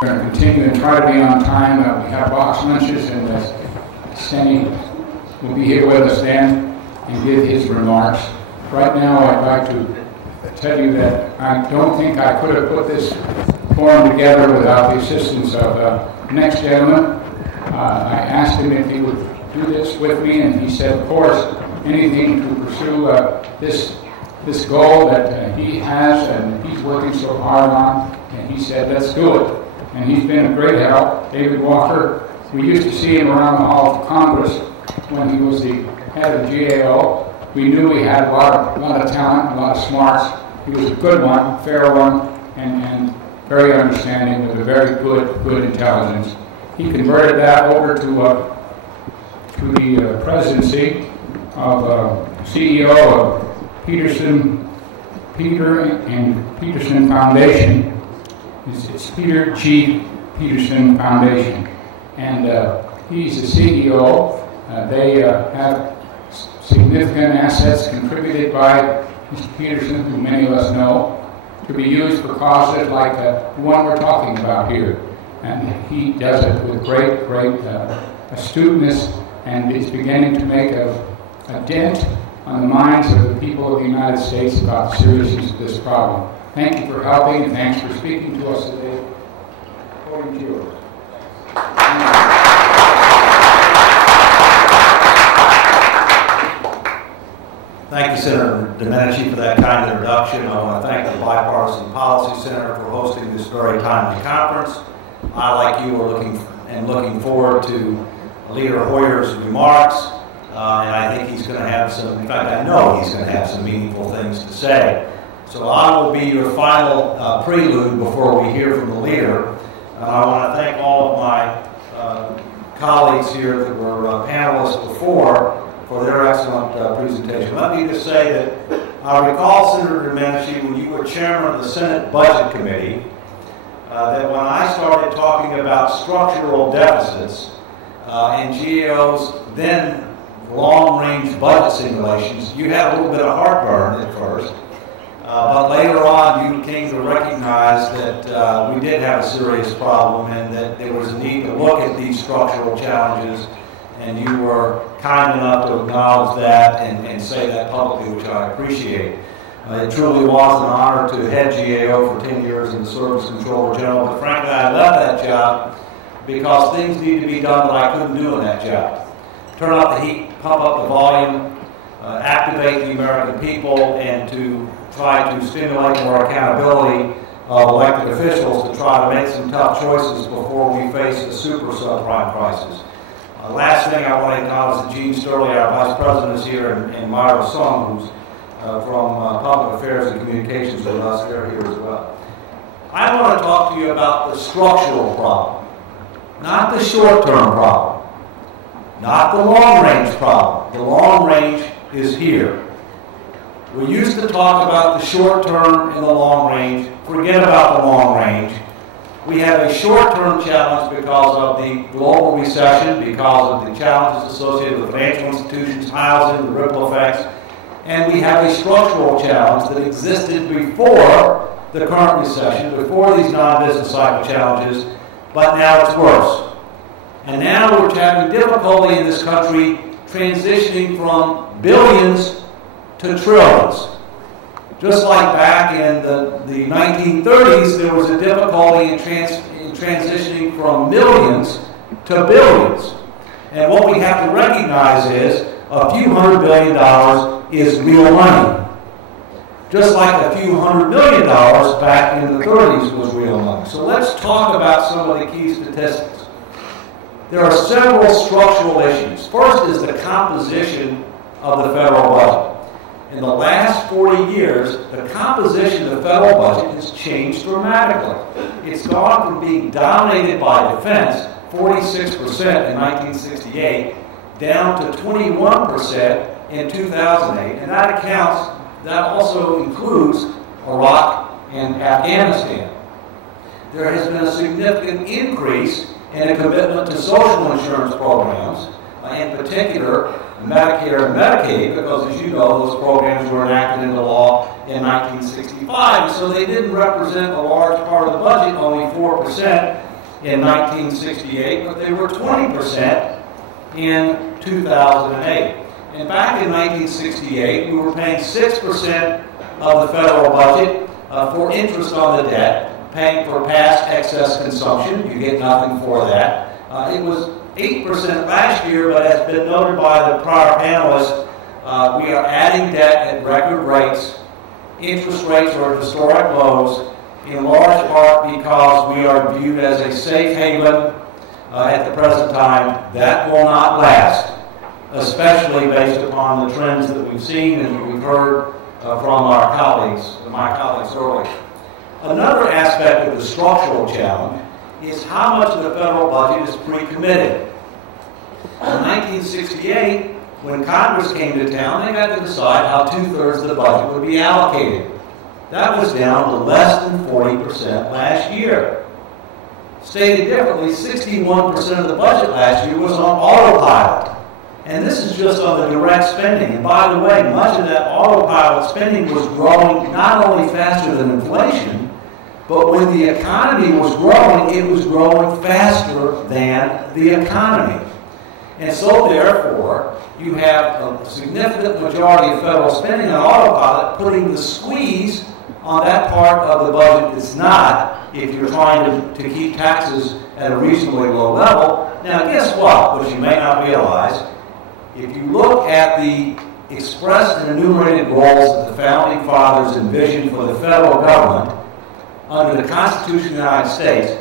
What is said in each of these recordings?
We're going to continue and try to be on time. We have box lunches, and Stenny will be here with us then and give his remarks. Right now, I'd like to tell you that I don't think I could have put this forum together without the assistance of the next gentleman. I asked him if he would do this with me, and he said, of course, anything to pursue this goal that he has and he's working so hard on. And he said, let's do it. And he's been a great help. David Walker, we used to see him around the Hall of Congress when he was the head of GAO. We knew he had a lot of talent, a lot of smarts. He was a good one, fair one, and very understanding with a very good intelligence. He converted that over to the presidency of CEO of Peter and Peterson Foundation. It's Peter G. Peterson Foundation, and he's the CEO. They have significant assets contributed by Mr. Peterson, who many of us know, to be used for causes like the one we're talking about here. And he does it with great astuteness, and is beginning to make a dent on the minds of the people of the United States about the seriousness of this problem. Thank you for helping, and thanks for speaking to us today. According to yours. Thank you, Senator Domenici, for that kind introduction. I want to thank the Bipartisan Policy Center for hosting this very timely conference. I, like you, are looking forward to Leader Hoyer's remarks, and I think he's going to have some, in fact, I know he's going to have some meaningful things to say. So I will be your final prelude before we hear from the leader. I want to thank all of my colleagues here that were panelists before for their excellent presentation. Let me just say that I recall, Senator Domenici, when you were chairman of the Senate Budget Committee, that when I started talking about structural deficits and GAO's then long-range budget simulations, you had a little bit of heartburn at first. But later on, you came to recognize that we did have a serious problem and that there was a need to look at these structural challenges, and you were kind enough to acknowledge that and say that publicly, which I appreciate. It truly was an honor to head GAO for 10 years and serve as Comptroller General, but frankly, I left that job because things need to be done that I couldn't do in that job. Turn up the heat, pump up the volume, activate the American people, and to try to stimulate more accountability of elected officials to try to make some tough choices before we face a super subprime crisis. Last thing I want to acknowledge that Gene Sterling, our Vice President, is here, and Myra Sung, who's from Public Affairs and Communications with us. They're here as well. I want to talk to you about the structural problem, not the short-term problem, not the long-range problem. The long range is here. We used to talk about the short term and the long range. Forget about the long range. We have a short-term challenge because of the global recession, because of the challenges associated with financial institutions, housing, the ripple effects, and we have a structural challenge that existed before the current recession, before these non-business cycle challenges, but now it's worse. And now we're having difficulty in this country transitioning from billions to trillions. Just like back in the 1930s, there was a difficulty in transitioning from millions to billions. And what we have to recognize is a few $100 billion is real money. Just like a few $100 million back in the 30s was real money. So let's talk about some of the key statistics. There are several structural issues. First is the composition of the federal budget. In the last 40 years, the composition of the federal budget has changed dramatically. It's gone from being dominated by defense, 46% in 1968, down to 21% in 2008, and that also includes Iraq and Afghanistan. There has been a significant increase in a commitment to social insurance programs, in particular Medicare and Medicaid, because as you know, those programs were enacted into law in 1965, so they didn't represent a large part of the budget, only 4%, in 1968, but they were 20% in 2008. And back in 1968, we were paying 6% of the federal budget for interest on the debt, paying for past excess consumption. You get nothing for that. It was 8% last year, but as been noted by the prior panelists, we are adding debt at record rates. Interest rates are at historic lows, in large part because we are viewed as a safe haven at the present time. That will not last, especially based upon the trends that we've seen and that we've heard from my colleagues earlier. Another aspect of the structural challenge is how much of the federal budget is pre-committed. In 1968, when Congress came to town, they got to decide how 2/3 of the budget would be allocated. That was down to less than 40% last year. Stated differently, 61% of the budget last year was on autopilot. And this is just on the direct spending. And by the way, much of that autopilot spending was growing not only faster than inflation, but when the economy was growing, it was growing faster than the economy. And so therefore, you have a significant majority of federal spending on autopilot, putting the squeeze on that part of the budget that's not, if you're trying to keep taxes at a reasonably low level. Now, guess what you may not realize, if you look at the expressed and enumerated goals that the Founding Fathers envisioned for the federal government under the Constitution of the United States,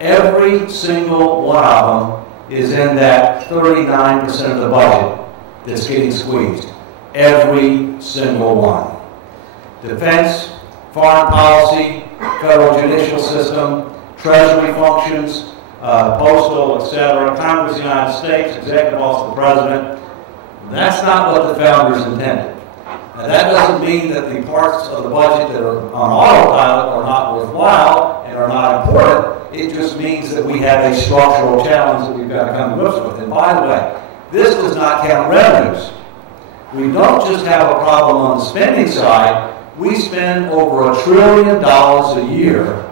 every single one of them is in that 39% of the budget that's getting squeezed. Every single one. Defense, foreign policy, federal judicial system, treasury functions, postal, etc., Congress of the United States, executive office of the president. That's not what the founders intended. Now, that doesn't mean that the parts of the budget that are on autopilot are not worthwhile and are not important. It just means that we have a structural challenge that we've got to come to grips with. And by the way, this does not count revenues. We don't just have a problem on the spending side. We spend over $1 trillion a year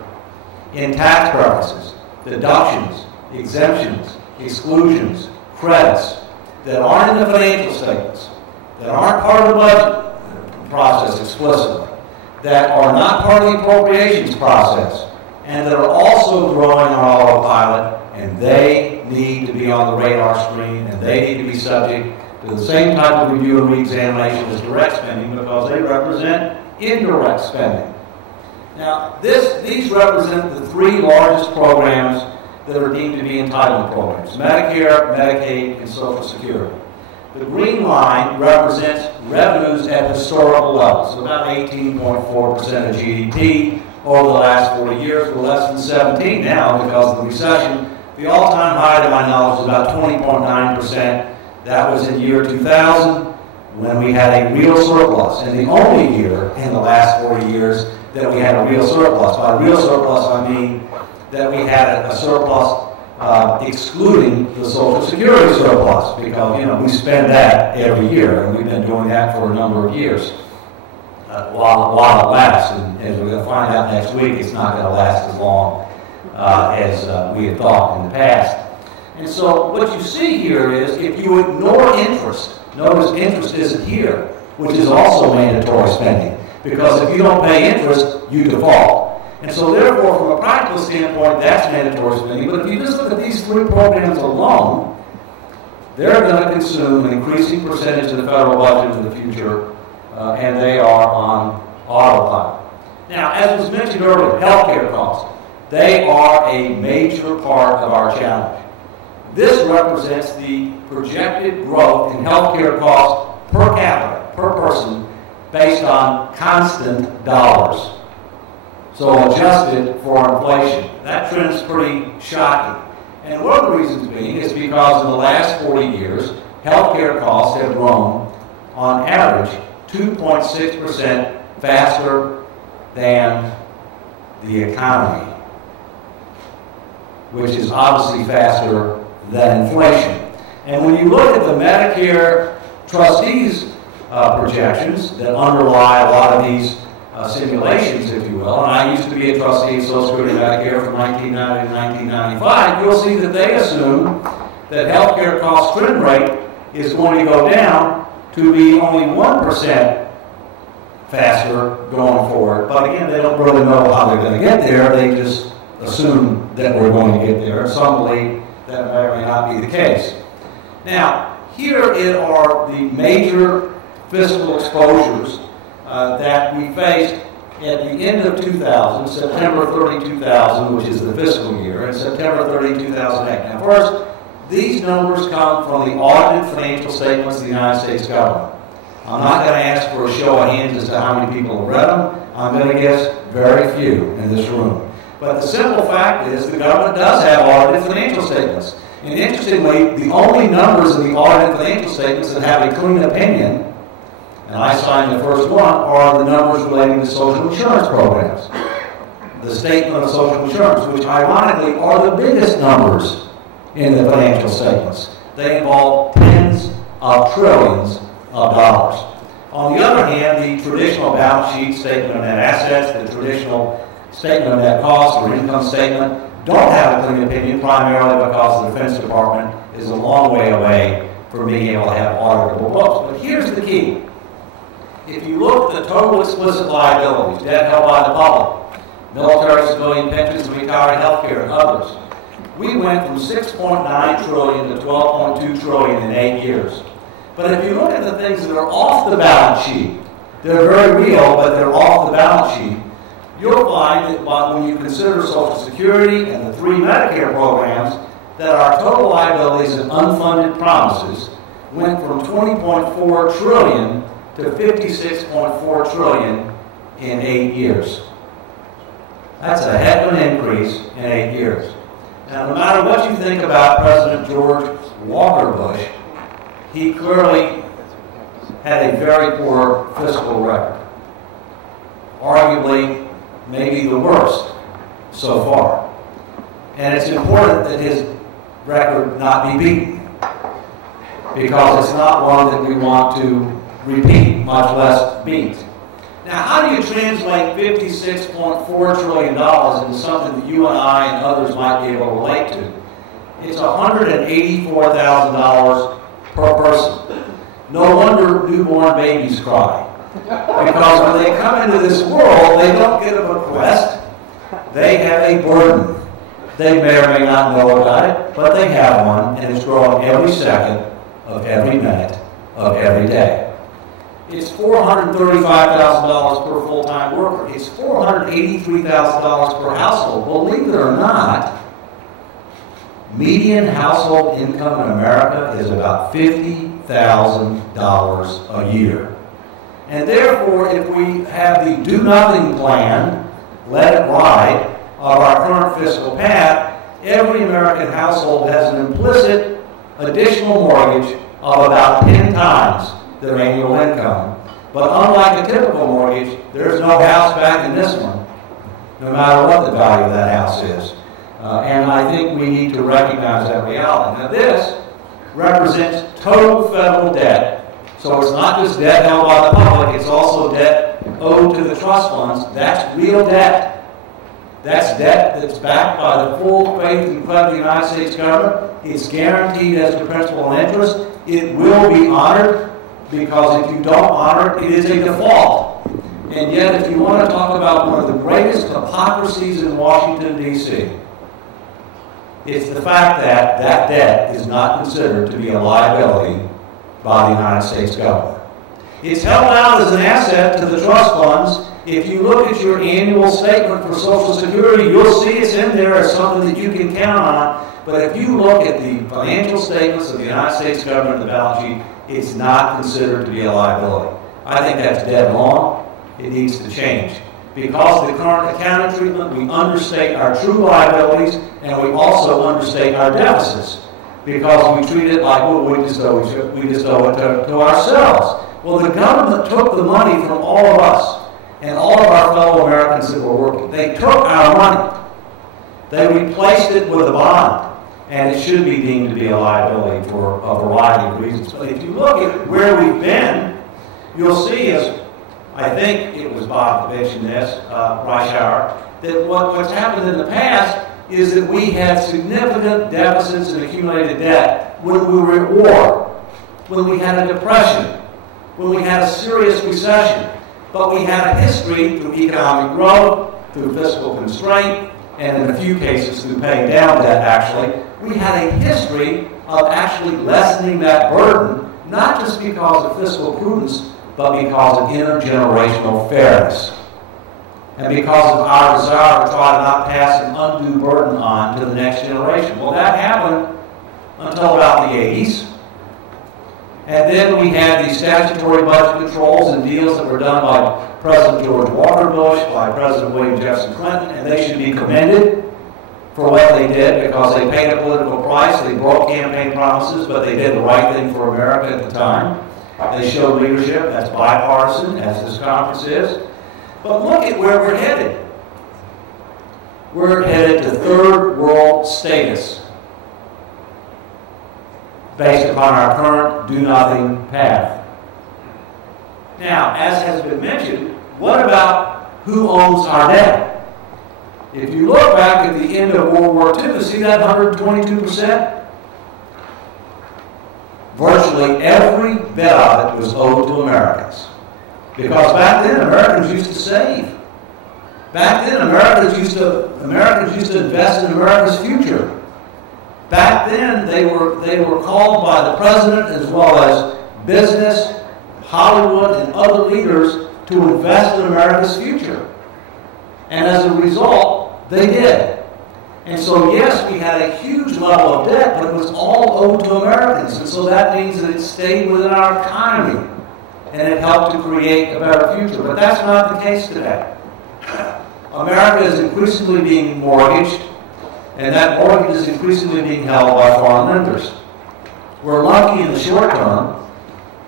in tax preferences, deductions, exemptions, exclusions, credits that aren't in the financial statements, that aren't part of the budget process explicitly, that are not part of the appropriations process, and that are also growing on autopilot, and they need to be on the radar screen, and they need to be subject to the same type of review and re-examination as direct spending because they represent indirect spending. Now, these represent the three largest programs that are deemed to be entitlement programs: Medicare, Medicaid, and Social Security. The green line represents revenues at historical levels, so about 18.4% of GDP over the last 40 years. We're less than 17 now because of the recession. The all-time high, to my knowledge, is about 20.9%. That was in year 2000 when we had a real surplus, and the only year in the last 40 years that we had a real surplus. By real surplus, I mean that we had a surplus excluding the Social Security surplus, because we spend that every year, and we've been doing that for a number of years while it lasts. And as we're going to find out next week, it's not going to last as long as we had thought in the past. And so what you see here is if you ignore interest, notice interest isn't here, which is also mandatory spending, because if you don't pay interest, you default. And so therefore, from a practical standpoint, that's mandatory spending. But if you just look at these three programs alone, they're going to consume an increasing percentage of the federal budget in the future, and they are on autopilot. Now, as was mentioned earlier, healthcare costs, they are a major part of our challenge. This represents the projected growth in healthcare costs per capita, per person, based on constant dollars. So adjusted for inflation. That trend's pretty shocking. And one of the reasons being is because in the last 40 years, healthcare costs have grown on average 2.6% faster than the economy, which is obviously faster than inflation. And when you look at the Medicare trustees' projections that underlie a lot of these simulations, if you will, and I used to be a trustee of Social Security Medicare from 1990 to 1995, you'll see that they assume that healthcare cost trend rate is going to go down to be only 1% faster going forward. But again, they don't really know how they're going to get there. They just assume that we're going to get there. And some believe that may or may not be the case. Now, here are the major fiscal exposures that we faced at the end of 2000, September 30, 2000, which is the fiscal year, and September 30, 2008. Now, first, these numbers come from the audited financial statements of the United States government. I'm not going to ask for a show of hands as to how many people have read them. I'm going to guess very few in this room. But the simple fact is the government does have audited financial statements. And interestingly, the only numbers in the audited financial statements that have a clean opinion, and I signed the first one, are the numbers relating to social insurance programs. The statement of social insurance, which ironically are the biggest numbers in the financial statements. They involve tens of trillions of dollars. On the other hand, the traditional balance sheet statement of net assets, the traditional statement of net cost or income statement don't have a clean opinion, primarily because the Defense Department is a long way away from being able to have auditable books. But here's the key. If you look at the total explicit liabilities, debt held by the public, military, civilian pensions, retiree health care, and others, we went from $6.9 trillion to $12.2 trillion in 8 years. But if you look at the things that are off the balance sheet, they're very real, but they're off the balance sheet, you'll find that when you consider Social Security and the 3 Medicare programs, that our total liabilities and unfunded promises went from $20.4 trillion to $56.4 trillion in 8 years. That's a heck of an increase in 8 years. Now, no matter what you think about President George Walker Bush, he clearly had a very poor fiscal record. Arguably, maybe the worst so far. And it's important that his record not be beaten, because it's not one that we want to repeat, much less beat. Now, how do you translate $56.4 trillion into something that you and I and others might be able to relate to? It's $184,000 per person. No wonder newborn babies cry. Because when they come into this world, they don't get a bequest. They have a burden. They may or may not know about it, but they have one, and it's growing every second of every minute of every day. It's $435,000 per full-time worker. It's $483,000 per household. Believe it or not, median household income in America is about $50,000 a year. And therefore, if we have the do-nothing plan, let it ride, of our current fiscal path, every American household has an implicit additional mortgage of about 10 times their annual income. But unlike a typical mortgage, there's no house back in this one, no matter what the value of that house is. And I think we need to recognize that reality. Now, this represents total federal debt. So it's not just debt held by the public, it's also debt owed to the trust funds. That's real debt. That's debt that's backed by the full faith and credit of the United States government. It's guaranteed as to principal and interest. It will be honored, because if you don't honor it, it is a default. And yet, if you want to talk about one of the greatest hypocrisies in Washington, D.C., it's the fact that that debt is not considered to be a liability by the United States government. It's held out as an asset to the trust funds. If you look at your annual statement for Social Security, you'll see it's in there as something that you can count on. But if you look at the financial statements of the United States government, the balance sheet, it's not considered to be a liability. I think that's dead wrong. It needs to change. Because of the current accounting treatment, we understate our true liabilities, and we also understate our deficits. Because we treat it like, well, we just owe it to ourselves. Well, the government took the money from all of us and all of our fellow Americans that were working. They took our money. They replaced it with a bond. And it should be deemed to be a liability for a variety of reasons. But if you look at where we've been, you'll see as I think it was Bob that mentioned this, Reichauer, that what's happened in the past is that we had significant deficits and accumulated debt when we were at war, when we had a depression, when we had a serious recession. But we had a history through economic growth, through fiscal constraint, and in a few cases through paying down debt actually. We had a history of actually lessening that burden, not just because of fiscal prudence, but because of intergenerational fairness. And because of our desire to try to not pass an undue burden on to the next generation. Well, that happened until about the 80s. And then we had these statutory budget controls and deals that were done by President George Walker Bush, by President William Jefferson Clinton, and they should be commended for what they did because they paid a political price. They broke campaign promises, but they did the right thing for America at the time. They showed leadership. That's bipartisan, as this conference is. But look at where we're headed. We're headed to third world status based upon our current do-nothing path. Now, as has been mentioned, what about who owns our debt? If you look back at the end of World War II, see that 122%? Virtually every bit of it was owed to Americans. Because back then, Americans used to save. Back then, Americans used to invest in America's future. Back then, they were called by the president as well as business, Hollywood, and other leaders to invest in America's future. And as a result, they did. And so, yes, we had a huge level of debt, but it was all owed to Americans. And so that means that it stayed within our economy, and it helped to create a better future. But that's not the case today. America is increasingly being mortgaged, and that mortgage is increasingly being held by foreign lenders. We're lucky in the short term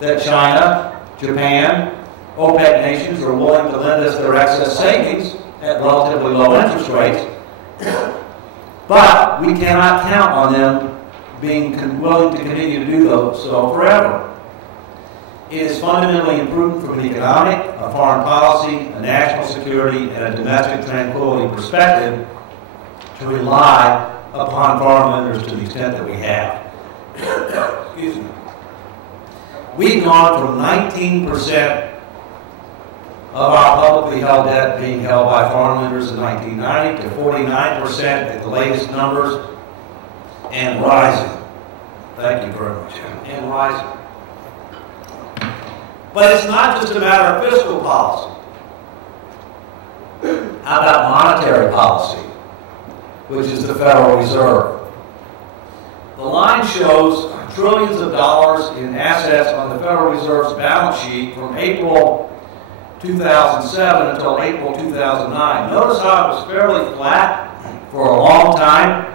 that China, Japan, OPEC nations are willing to lend us their excess savings at relatively low interest rates, but we cannot count on them being willing to continue to do so forever. It is fundamentally imprudent from an economic, a foreign policy, a national security, and a domestic tranquility perspective to rely upon foreign lenders to the extent that we have. Excuse me. We've gone from 19% of our publicly held debt being held by foreign lenders in 1990 to 49% at the latest numbers, and rising. Thank you very much. And rising. But it's not just a matter of fiscal policy. How about monetary policy, which is the Federal Reserve? The line shows trillions of dollars in assets on the Federal Reserve's balance sheet from April 2007 until April 2009. Notice how it was fairly flat for a long time.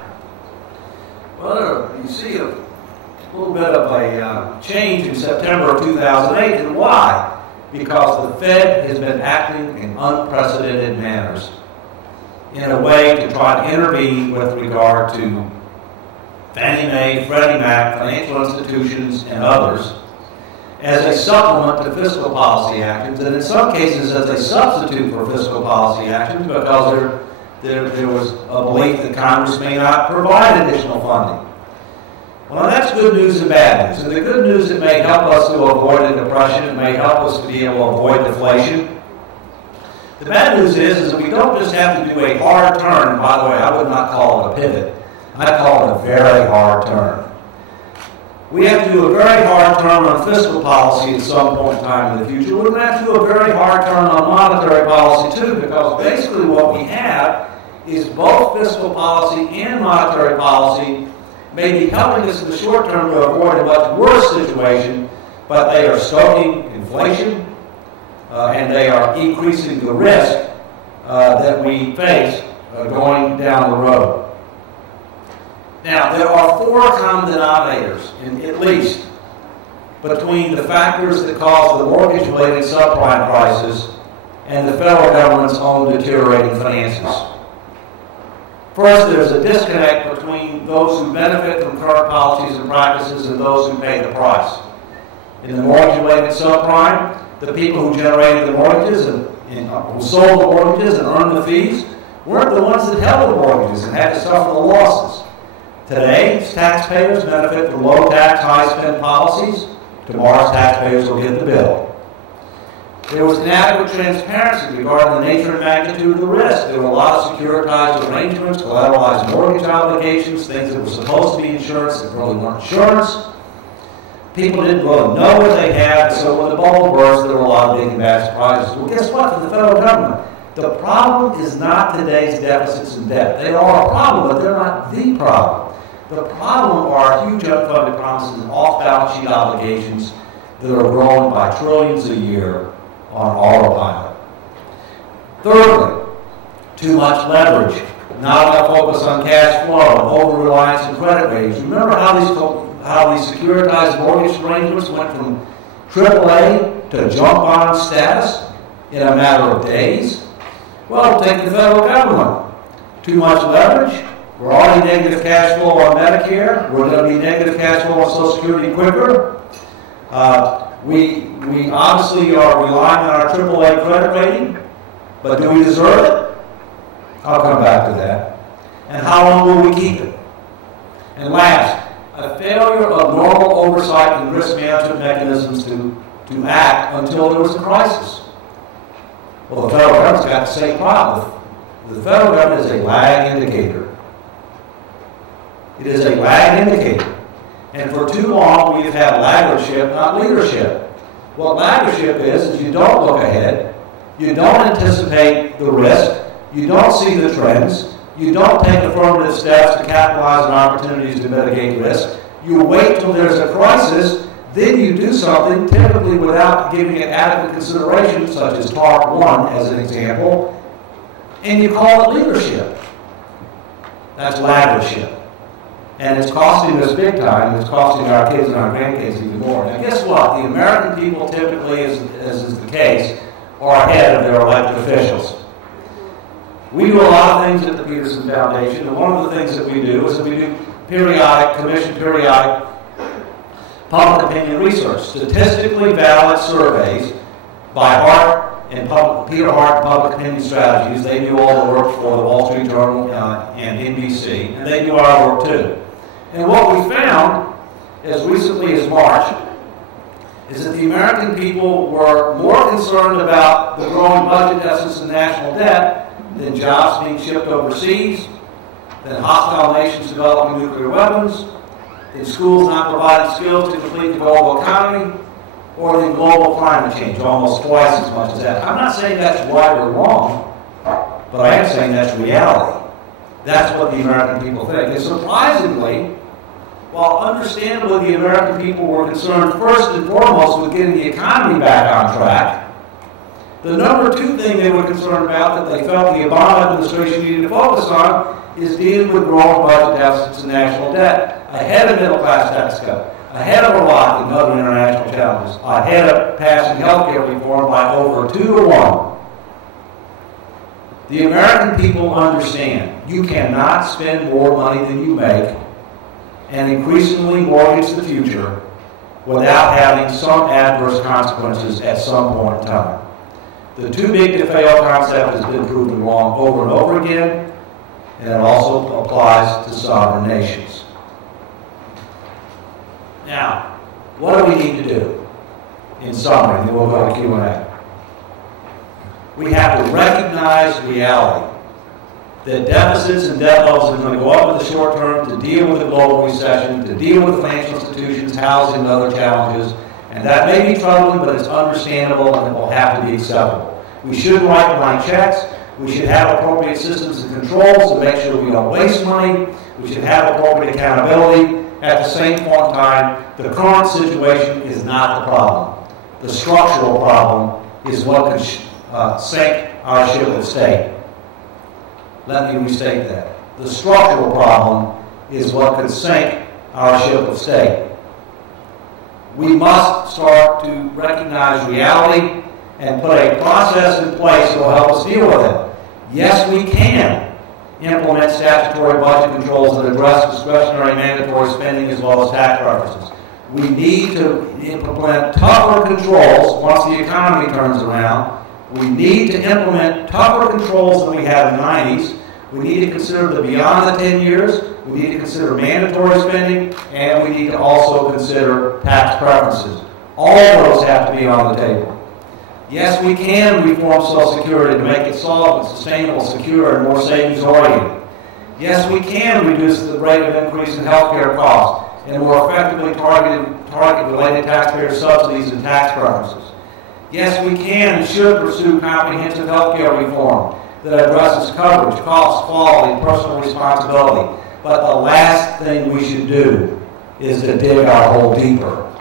Well, you see a little bit of a change in September of 2008. And why? Because the Fed has been acting in unprecedented manners in a way to try to intervene with regard to Fannie Mae, Freddie Mac, financial institutions, and others as a supplement to fiscal policy actions, and in some cases as a substitute for fiscal policy actions because there was a belief that Congress may not provide additional funding. Well, that's good news and bad news. And the good news, it may help us to avoid a depression. It may help us to be able to avoid deflation. The bad news is that we don't just have to do a hard turn. And by the way, I would not call it a pivot. I'd call it a very hard turn. We have to do a very hard turn on fiscal policy at some point in time in the future. We're going to have to do a very hard turn on monetary policy too, because basically what we have is both fiscal policy and monetary policy may be helping us in the short term to avoid a much worse situation, but they are stoking inflation and they are increasing the risk that we face going down the road. Now, there are four common denominators, at least, between the factors that cause the mortgage-related subprime crisis and the federal government's own deteriorating finances. First, there's a disconnect between those who benefit from current policies and practices and those who pay the price. In the mortgage-related subprime, the people who generated the mortgages and who sold the mortgages and earned the fees weren't the ones that held the mortgages and had to suffer the losses. Today, taxpayers benefit from low-tax, high-spend policies. Tomorrow's taxpayers will get the bill. There was inadequate transparency regarding the nature and magnitude of the risk. There were a lot of securitized arrangements, collateralized mortgage obligations, things that were supposed to be insurance that really weren't insurance. People didn't really know what they had, so when the bubble burst, there were a lot of big and bad surprises. Well, guess what? For the federal government, the problem is not today's deficits and debt. They are a problem, but they're not the problem. The problem are huge unfunded promises and off-balance sheet obligations that are growing by trillions a year on autopilot. Thirdly, too much leverage, not enough focus on cash flow, over-reliance on credit ratings. Remember how these securitized mortgage arrangements went from AAA to junk bond status in a matter of days? Well, take the federal government. Too much leverage. We're already negative cash flow on Medicare. We're going to be negative cash flow on Social Security quicker. We obviously are relying on our AAA credit rating, but do we deserve it? I'll come back to that. And how long will we keep it? And last, a failure of normal oversight and risk management mechanisms to act until there was a crisis. Well, the federal government's got the same problem. The federal government is a lag indicator. It is a lag indicator. And for too long, we've had laggarship, not leadership. What laggarship is you don't look ahead, you don't anticipate the risk, you don't see the trends, you don't take affirmative steps to capitalize on opportunities to mitigate risk. You wait till there's a crisis, then you do something, typically without giving it adequate consideration, such as TARP 1 as an example, and you call it leadership. That's laggarship. And it's costing us big time, it's costing our kids and our grandkids even more. Now guess what? The American people typically, as is the case, are ahead of their elected officials. We do a lot of things at the Peterson Foundation, and one of the things that we do is that we do periodic public opinion research, statistically valid surveys by Hart and Peter Hart Public Opinion Strategies. They do all the work for the Wall Street Journal and NBC, and they do our work too. And what we found, as recently as March, is that the American people were more concerned about the growing budget deficits and national debt than jobs being shipped overseas, than hostile nations developing nuclear weapons, than schools not providing skills to complete the global economy, or than global climate change, almost twice as much as that. I'm not saying that's right or wrong, but I am saying that's reality. That's what the American people think. And surprisingly, while understandably the American people were concerned first and foremost with getting the economy back on track, the number two thing they were concerned about that they felt the Obama administration needed to focus on is dealing with growing budget deficits and national debt, ahead of middle-class tax cut, ahead of Iraq and other international challenges, ahead of passing health care reform by over 2 to 1. The American people understand you cannot spend more money than you make and increasingly mortgage the future without having some adverse consequences at some point in time. The too big to fail concept has been proven wrong over and over again, and it also applies to sovereign nations. Now, what do we need to do? In summary, then we'll go to Q&A. We have to recognize reality, that deficits and debt levels are going to go up in the short term to deal with the global recession, to deal with financial institutions, housing, and other challenges. And that may be troubling, but it's understandable and it will have to be acceptable. We shouldn't write blank checks. We should have appropriate systems and controls to make sure we don't waste money. We should have appropriate accountability. At the same point in time, the current situation is not the problem. The structural problem is what could sink our ship of state. Let me restate that. The structural problem is what could sink our ship of state. We must start to recognize reality and put a process in place that will help us deal with it. Yes, we can implement statutory budget controls that address discretionary mandatory spending as well as tax preferences. We need to implement tougher controls once the economy turns around. We need to implement tougher controls than we had in the 90s. We need to consider the beyond the 10 years. We need to consider mandatory spending, and we need to also consider tax preferences. All of those have to be on the table. Yes, we can reform Social Security to make it solid, sustainable, secure, and more savings-oriented. Yes, we can reduce the rate of increase in health care costs and more effectively target related taxpayer subsidies and tax preferences. Yes, we can and should pursue comprehensive health care reform that addresses coverage, costs, quality, and personal responsibility. But the last thing we should do is to dig our hole deeper.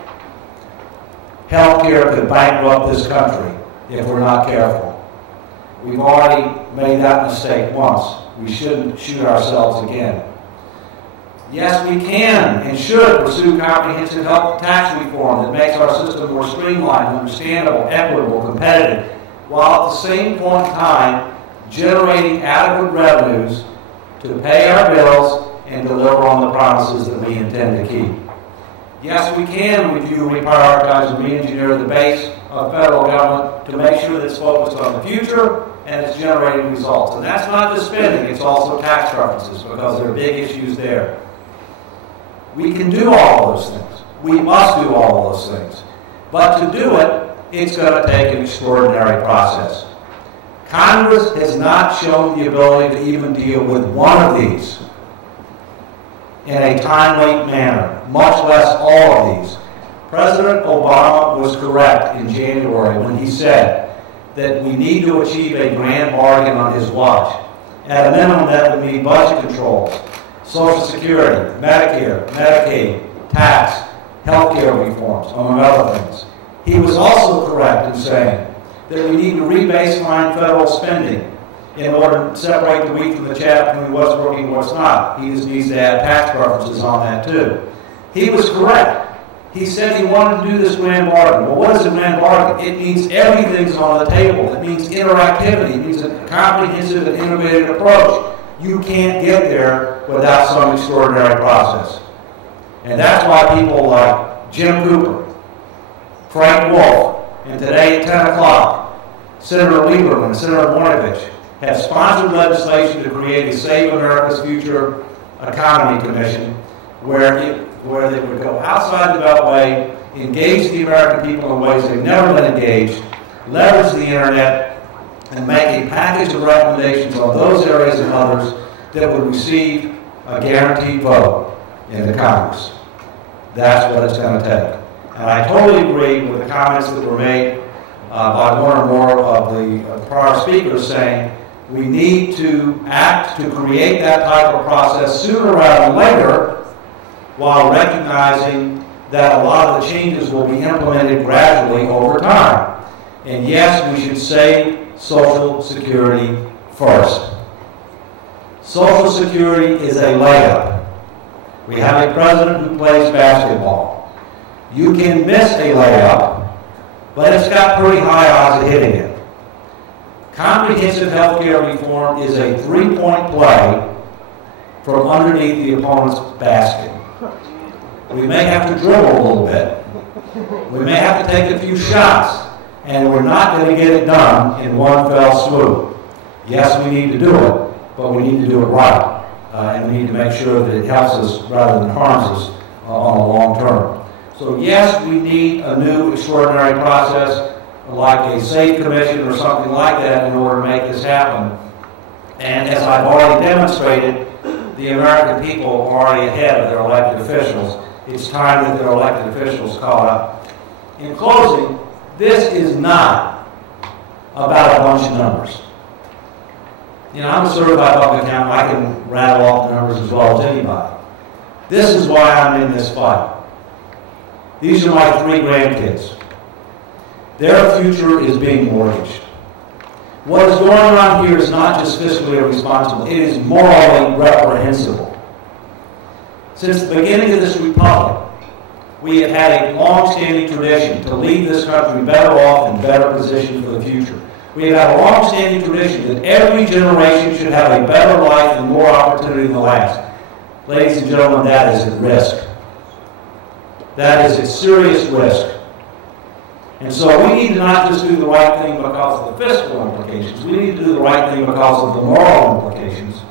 Healthcare could bankrupt this country if we're not careful. We've already made that mistake once. We shouldn't shoot ourselves again. Yes, we can and should pursue comprehensive health tax reform that makes our system more streamlined, understandable, equitable, competitive, while at the same point in time generating adequate revenues to pay our bills and deliver on the promises that we intend to keep. Yes, we can review, reprioritize, and re-engineer the base of federal government to make sure that it's focused on the future and it's generating results. And that's not just spending, it's also tax preferences, because there are big issues there. We can do all of those things. We must do all of those things. But to do it, it's going to take an extraordinary process. Congress has not shown the ability to even deal with one of these in a timely manner, much less all of these. President Obama was correct in January when he said that we need to achieve a grand bargain on his watch. At a minimum, that would mean budget controls, Social Security, Medicare, Medicaid, tax, health care reforms, among other things. He was also correct in saying that we need to re-baseline federal spending in order to separate the wheat from the chaff between what's working and what's not. He needs to add tax preferences on that too. He was correct. He said he wanted to do this grand bargain. Well, what is a grand bargain? It means everything's on the table. It means interactivity. It means a comprehensive and integrated approach. You can't get there without some extraordinary process. And that's why people like Jim Cooper, Frank Wolf, and today at 10 o'clock, Senator Lieberman and Senator Domenici have sponsored legislation to create a Save America's Future Economy Commission where they would go outside the Beltway, engage the American people in ways they've never been engaged, leverage the internet, and make a package of recommendations on those areas and others that would receive a guaranteed vote in the Congress. That's what it's going to take. And I totally agree with the comments that were made by one or more of the prior speakers saying we need to act to create that type of process sooner rather than later, while recognizing that a lot of the changes will be implemented gradually over time. And yes, we should save Social Security first. Social Security is a layup. We have a president who plays basketball. You can miss a layup, but it's got pretty high odds of hitting it. Comprehensive health care reform is a three-point play from underneath the opponent's basket. We may have to dribble a little bit. We may have to take a few shots, and we're not going to get it done in one fell swoop. Yes, we need to do it, but we need to do it right. And we need to make sure that it helps us rather than harms us on the long term. So yes, we need a new extraordinary process like a SAFE commission or something like that in order to make this happen. And as I've already demonstrated, the American people are already ahead of their elected officials. It's time that their elected officials caught up. In closing, this is not about a bunch of numbers. You know, I'm a certified public accountant. I can rattle off the numbers as well as anybody. This is why I'm in this fight. These are my 3 grandkids. Their future is being mortgaged. What is going on here is not just fiscally irresponsible, it is morally reprehensible. Since the beginning of this republic, we have had a long-standing tradition to leave this country better off and better positioned for the future. We have had a long-standing tradition that every generation should have a better life and more opportunity than the last. Ladies and gentlemen, that is at risk. that is at serious risk. And so we need to not just do the right thing because of the fiscal implications. We need to do the right thing because of the moral implications.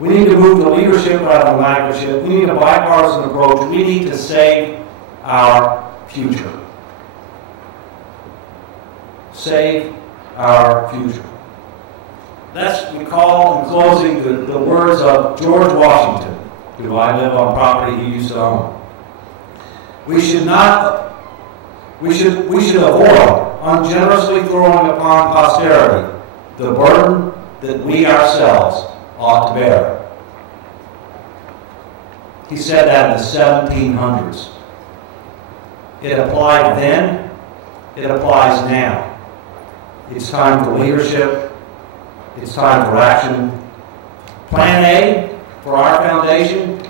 We need to move to leadership rather than laggardership. We need a bipartisan approach. We need to save our future. Save our future. Let's recall in closing the words of George Washington, who I live on property he used to own. We should avoid ungenerously throwing upon posterity the burden that we ourselves ought to bear. He said that in the 1700s. It applied then, it applies now. It's time for leadership. It's time for action. Plan A for our foundation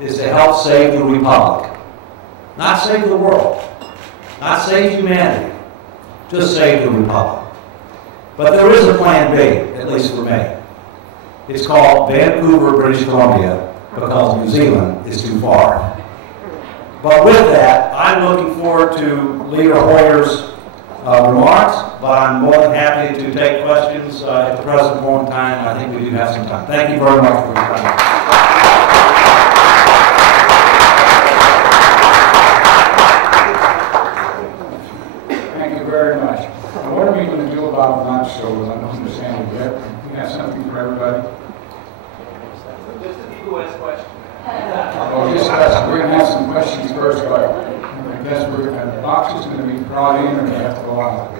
is to help save the Republic. Not save the world. Not save humanity. Just save the Republic. But there is a plan B, at least for me. It's called Vancouver, British Columbia, because New Zealand is too far. But with that, I'm looking forward to Leader Hoyer's remarks, but I'm more than happy to take questions at the present point in time. I think we do have some time. Thank you very much for your time. Thank you very much. Now, what are we going to do about lunch so I don't understand it yet? We have something for everybody? Just a few ask questions. We're going to have some questions first, but I guess the box is going to be brought in or we have to go out.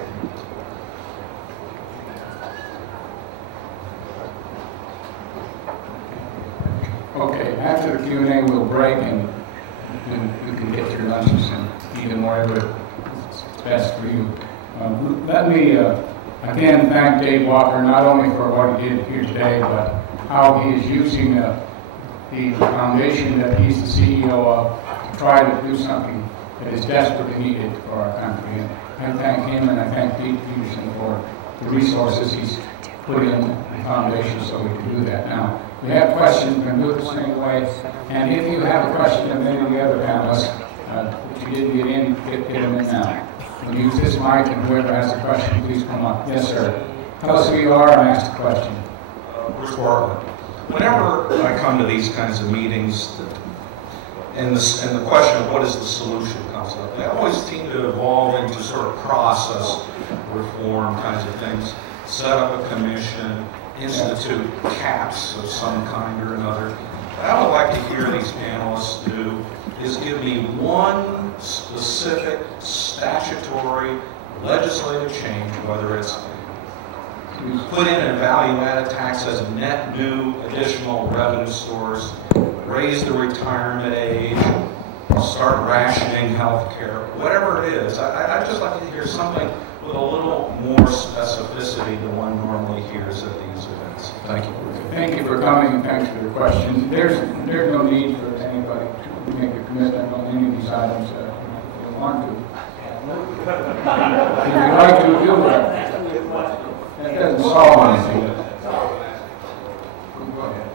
Okay, after the Q&A we'll break and you can get your lunches and eat them wherever it's best for you. Let me again thank Dave Walker not only for what he did here today, but how he is using the foundation that he's the CEO of to try to do something that is desperately needed for our country. And I thank him and I thank Pete Peterson for the resources he's put in the foundation so we can do that. Now, we have questions, we're going to do it the same way. And if you have a question of any of the other panelists, if you didn't get in, get them in now. We'll use this mic and whoever has a question, please come up. Yes, sir. Tell us who you are and ask the question. Bruce Bartlett. Whenever I come to these kinds of meetings, and the question of what is the solution comes up, they always seem to evolve into sort of process reform kinds of things. Set up a commission, institute caps of some kind or another. What I would like to hear these panelists do is give me one specific statutory legislative change, whether it's put in a value-added tax as net new additional revenue source, raise the retirement age, start rationing health care, whatever it is. I'd just like to hear something with a little more specificity than one normally hears at these events. Thank you. Thank you for coming and thanks for your question. There's no need for anybody to make a commitment on any of these items if you want to. If you'd like to do that. That doesn't solve anything. Go ahead.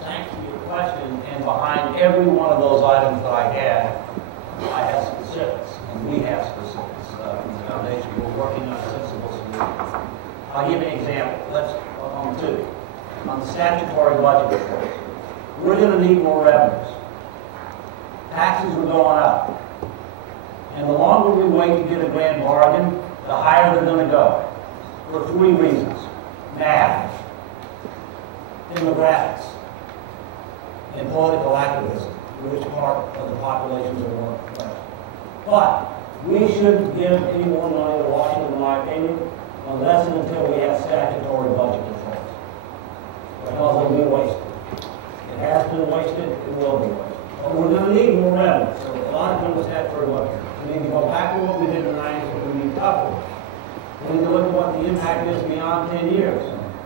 Thank you for your question. And behind every one of those items that I have specifics, and we have specifics in the foundation. We're working on sensible solutions. I'll give you an example. On two. On the statutory budget, we're going to need more revenues. Taxes are going up. And the longer we wait to get a grand bargain, the higher they're going to go. For three reasons: math, demographics, and political activism, which part of the populations are more oppressed. But we shouldn't give any more money to Washington, in my opinion, unless and until we have statutory budget controls. Because it'll be wasted. It has been wasted, it will be wasted. But we're going to need more revenue. So a lot of them was statutory budget. We need to go back to what we did in the 90s, but we need to upward. We need to look at what the impact is beyond 10 years.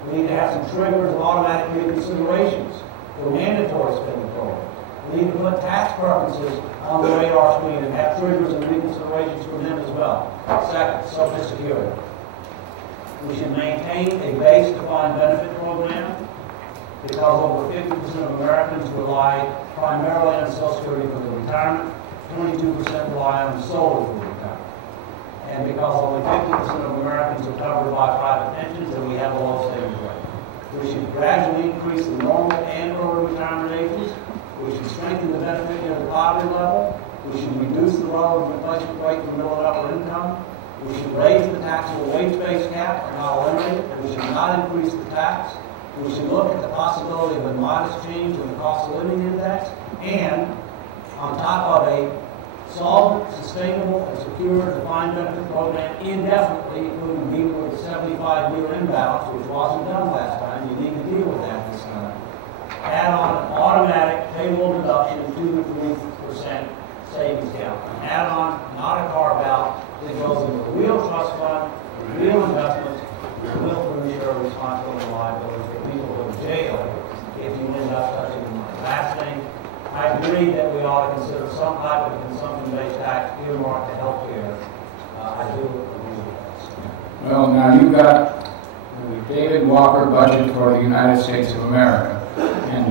We need to have some triggers and automatic reconsiderations for mandatory spending programs. We need to put tax preferences on the radar screen and have triggers and reconsiderations for them as well. Second, Social Security. We should maintain a base defined benefit program because over 50% of Americans rely primarily on Social Security for their retirement. 22% rely on solar for income. And because only 50% of Americans are covered by private pensions, then we have a low savings rate. We should gradually increase the normal and early retirement ages. We should strengthen the benefit near the poverty level. We should reduce the relative inflation rate for middle and upper income. We should raise the taxable wage-based cap and not eliminate it. We should not increase the tax. We should look at the possibility of a modest change in the cost of living index, and on top of a solid, sustainable, and secure defined benefit program indefinitely, including dealing with the 75-year imbalance, which wasn't done last time. You need to deal with that this time. Add on an automatic payroll deduction 2 to 3% savings account. Add on not a carve-out that goes into a real trust fund, real investments, will ensure responsibility and liability for people who are in jail if you end up touching the money. Last thing, I agree that we ought to consider some type of consumption-based tax earmarked to health care. I do agree with that. Well, now you've got the David Walker budget for the United States of America. And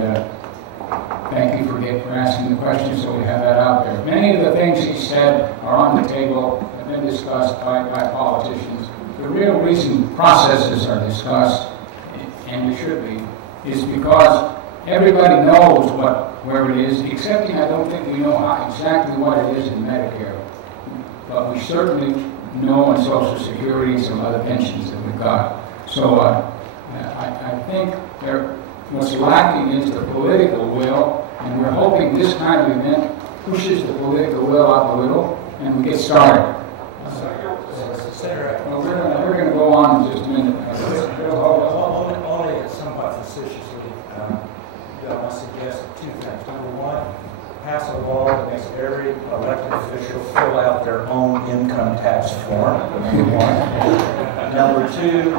thank you for asking the question, so we have that out there. Many of the things he said are on the table, have been discussed by politicians. The real reason processes are discussed, and they should be, is because everybody knows where it is, excepting I don't think we know exactly what it is in Medicare. But we certainly know in Social Security and some other pensions that we've got. So I think what's lacking is the political will, and we're hoping this kind of event pushes the political will out a little, and we get started. Senator, Well, we're going to go on in just a minute. only somewhat facetiously, I want to suggest 2 things. Number 1, pass a law that makes every elected official fill out their own income tax form. Number 1. Number 2,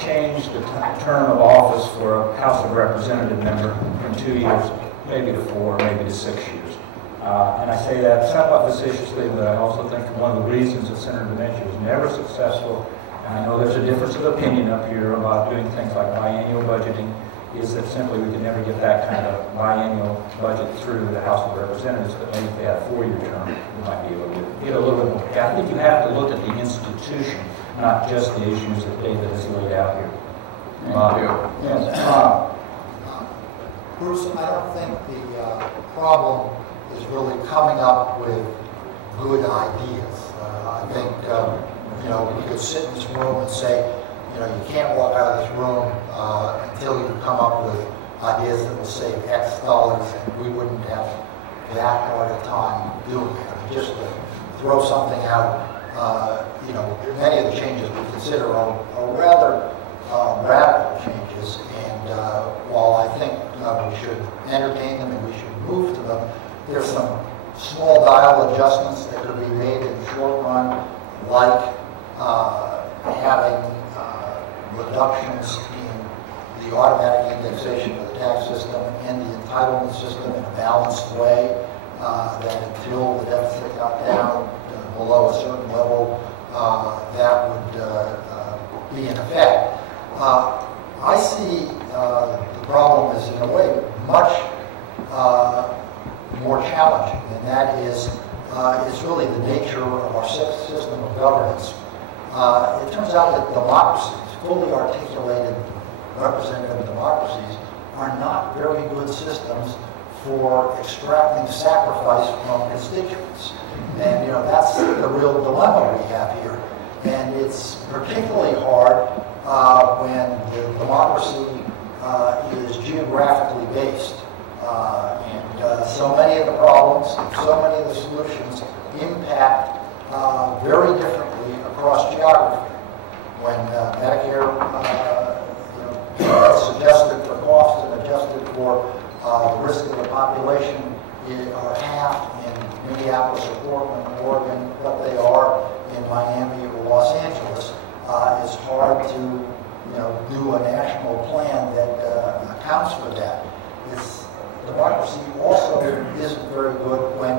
change the term of office for a House of Representative member from 2 years, maybe to 4, maybe to 6 years. And I say that somewhat facetiously, but I also think one of the reasons that Senator Domenici was never successful, and I know there's a difference of opinion up here about doing things like biannual budgeting, is that simply we could never get that kind of biannual budget through the House of Representatives, but maybe if they had a 4-year term, we might be able to get a little bit more. I think you have to look at the institution, not just the issues that David has laid out here. Thank you. Yes, Bruce, I don't think the problem is really coming up with good ideas. I think, we could sit in this room and say, you can't walk out of this room until you come up with ideas that will save X dollars, and we wouldn't have that hard a time doing it. I mean, just to throw something out, many of the changes we consider are rather radical changes, and while I think we should entertain them and we should move to them, there's some small dial adjustments that could be made in the short run, like having reductions in the automatic indexation of the tax system and the entitlement system in a balanced way, that until the deficit got down below a certain level, that would be in effect. I see the problem as, in a way, much more challenging, and that is really the nature of our system of governance. It turns out that democracies, fully articulated representative democracies, are not very good systems for extracting sacrifice from constituents. And that's the real dilemma we have here. And it's particularly hard when the democracy is geographically based. So many of the problems, so many of the solutions impact very differently across geography. When Medicare is adjusted for cost and adjusted for the risk of the population are half in Minneapolis or Portland, Oregon, what they are in Miami or Los Angeles, it's hard to do a national plan that accounts for that. Democracy also isn't very good when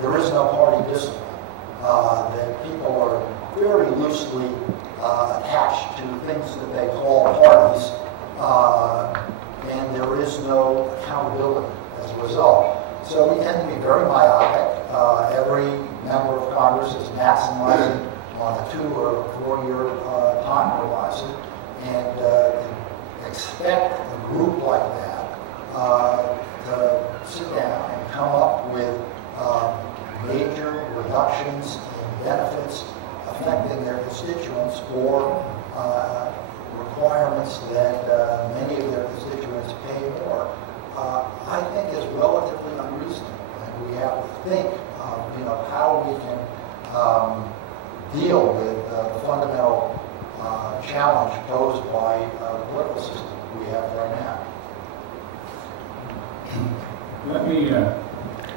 there is no party discipline. That people are very loosely attached to things that they call parties, and there is no accountability as a result. So we tend to be very myopic. Every member of Congress is maximizing on a 2 or 4 year time horizon, and expect a group like that to sit down and come up with major reductions in benefits affecting their constituents or requirements that many of their constituents pay more, I think is relatively unreasonable. And we have to think of, how we can deal with the fundamental challenge posed by the political system we have right now. Let me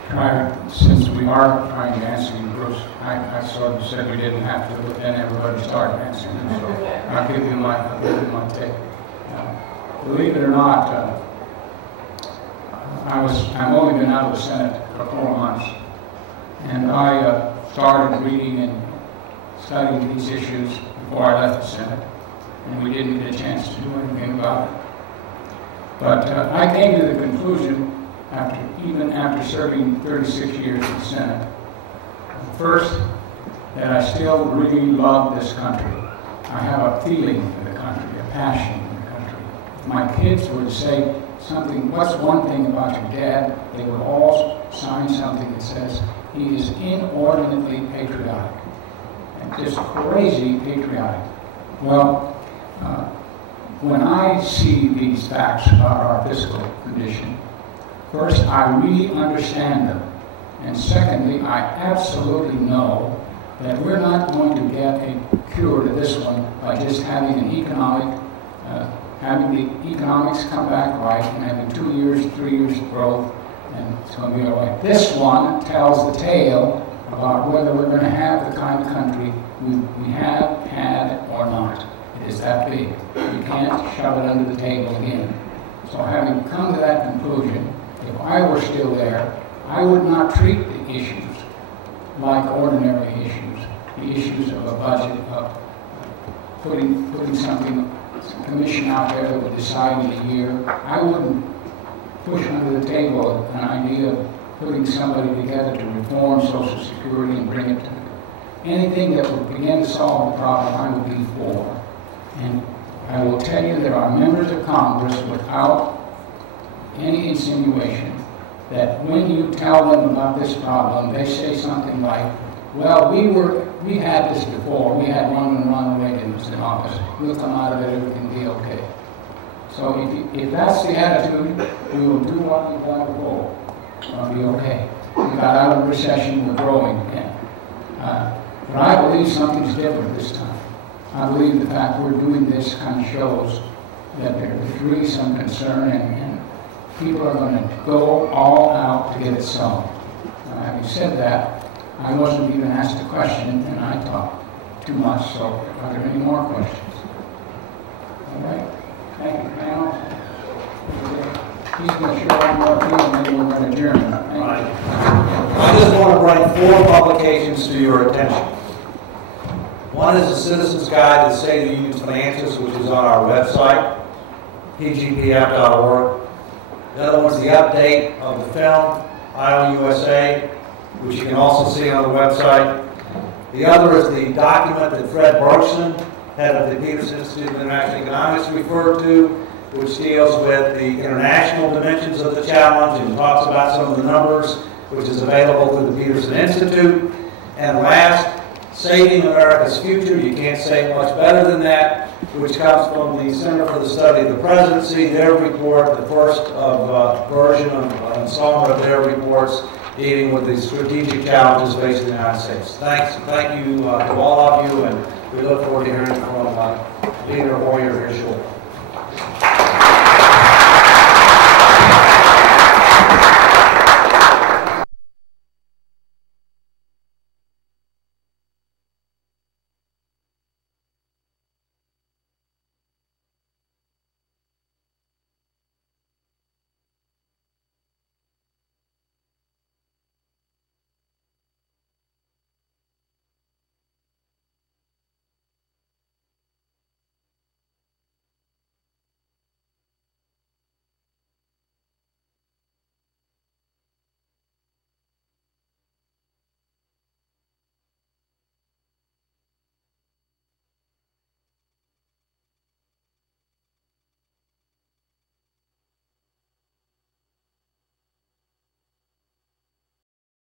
try, since we are trying to answer you, Bruce, I sort of said we didn't have to, but then everybody started answering you, so I'll give you my take. Believe it or not, I've only been out of the Senate for 4 months, and I started reading and studying these issues before I left the Senate, and we didn't get a chance to do anything about it. But I came to the conclusion, even after serving 36 years in the Senate, first, that I still really love this country. I have a feeling for the country, a passion for the country. If my kids were to say something, what's one thing about your dad, they would all sign something that says he is inordinately patriotic, and just crazy patriotic. Well, when I see these facts about our fiscal condition, first, I really understand them. And secondly, I absolutely know that we're not going to get a cure to this one by just having an having the economics come back right and having 2 years, 3 years of growth, and it's going to be all right. This one tells the tale about whether we're going to have the kind of country we have had or not. It is that big. You can't shove it under the table again. So having come to that conclusion, if I were still there, I would not treat the issues like ordinary issues. The issues of a budget, of putting some commission out there that would decide in a year. I wouldn't push under the table an idea of putting somebody together to reform Social Security and bring it to anything that would begin to solve the problem. I would be for. And I will tell you there are members of Congress without any insinuation that when you tell them about this problem, they say something like, well, we had this before. We had one when Ronald Reagan was in office. We'll come out of it, everything will be okay. So if that's the attitude, we will do what we've done before. It'll be okay. We got out of recession, we're growing again. But I believe something's different this time. I believe the fact we're doing this kind of shows that there's really some concern, and people are going to go all out to get it solved. Having said that, I wasn't even asked a question, and I talked too much, so are there any more questions? All right. Thank you, panel. He's going to share one more thing, and then we're going to adjourn. I just want to bring 4 publications to your attention. One is the Citizen's Guide to the State of the Union's Finances, which is on our website, pgpf.org. The other one's the update of the film, Iowa USA, which you can also see on the website. The other is the document that Fred Bergson, head of the Peterson Institute of International Economics, referred to, which deals with the international dimensions of the challenge and talks about some of the numbers, which is available through the Peterson Institute. And last, Saving America's Future, you can't say it much better than that, which comes from the Center for the Study of the Presidency, their report, the first version of installment of their reports dealing with the strategic challenges facing the United States. Thank you to all of you, and we look forward to hearing from Leader Hoyer here shortly.